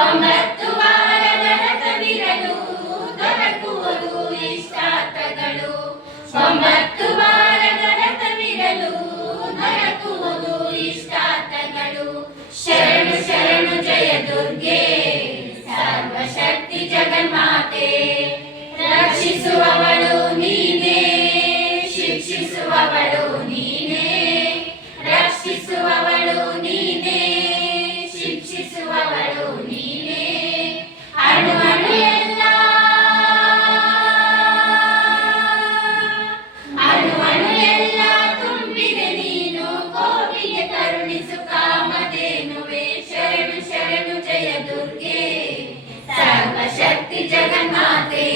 ಒಂಬತ್ತು ವಾರದ ರಥವಿರಲು ದೊರಕುವುದು ಇಷ್ಟಾರ್ಥಗಳು. ಒಂಬತ್ತು ವಾರದ ರಥವಿರಲು ದೊರಕುವುದು ಇಷ್ಟಾರ್ಥಗಳು. ಶರಣು ಶರಣು ಜಯ ದುರ್ಗೆ ಸರ್ವಶಕ್ತಿ ಜಗನ್ಮಾತೆ. ರಕ್ಷಿಸುವವಳು ನೀನೇ, ಶಿಕ್ಷಿಸುವವಳು ನೀನೇ. ರಕ್ಷಿಸುವವಳು ನೀನೇ, ಶಿಕ್ಷಿಸುವವಳು ನೀನೇ. ಅಣು ಅಣು ಎಲ್ಲ ಅಣು ಅಣು ಎಲ್ಲ ತುಂಬಿದೆ ನೀನು. ಕೋವಿಗೆ ಕರುಣಿಸು ಕಾಮಧೇನುವೆ. ಶರಣು ಶರಣು ಜಯ ದುರ್ಗೆ ಸರ್ವಶಕ್ತಿ ಜಗನ್ಮಾತೆ.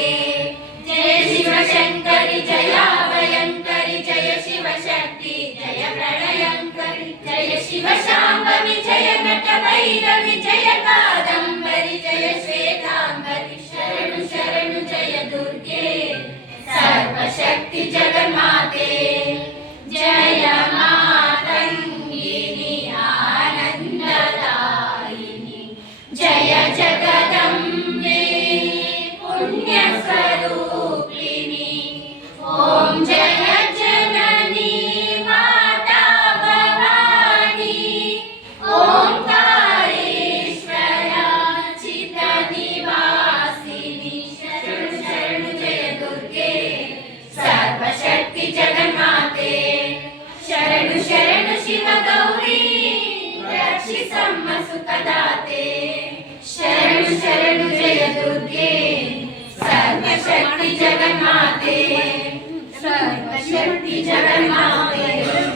ಜಯ ಶಿವಶಂಕರಿ ಜಯ ಭಯಂಕರಿ. ಜಯ ಶಿವಶಕ್ತಿ ಜಯ ಪ್ರಳಯಂಕರಿ. ಜಯ ಶಿವಶಾಂಭವಿ ಜಯ ನಟ ಭೈರವಿ. ಜಯ ಕಾದಂಬರಿ ಜಯ ಶ್ವೇತಾಂಬರಿ. ಶರಣು ಶರಣು ಜಯ ದುರ್ಗೆ ಸರ್ವಶಕ್ತಿ ಜಗನ್ಮಾತೆ. ಜಯ ಮಾತಂಗಿನಿ ಆನಂದದಾಯಿನಿ. ಜಯ ಜಗದಂಬೆ ಪುಣ್ಯ ಸ್ವರೂಪಿಣಿ. ಓಂ ಜಯ ಜನನಿ ಮಾತಾ ಭವಾನಿ. ಓಂಕಾರೇಶ್ವರ ಚಿತ್ತ ನಿವಾಸಿನಿ. ಶರಣು ಶರಣು ಜಯ ದುರ್ಗೆ ಸರ್ವಶಕ್ತಿ ಜಗನ್ಮಾತೆ. ಶರಣು ಶರಣು ಶಿವ ಗೌರಿ ರಕ್ಷಿಸಮ್ಮ ಸುಖದಾತೆ. ಶರಣು ಶರಣು ಜಯ ದುರ್ಗೆ ಸರ್ವಶಕ್ತಿ ಜಗನ್ಮಾತೆ. ಸರ್ವಶಕ್ತಿ ಜಗನ್ಮಾತೆ.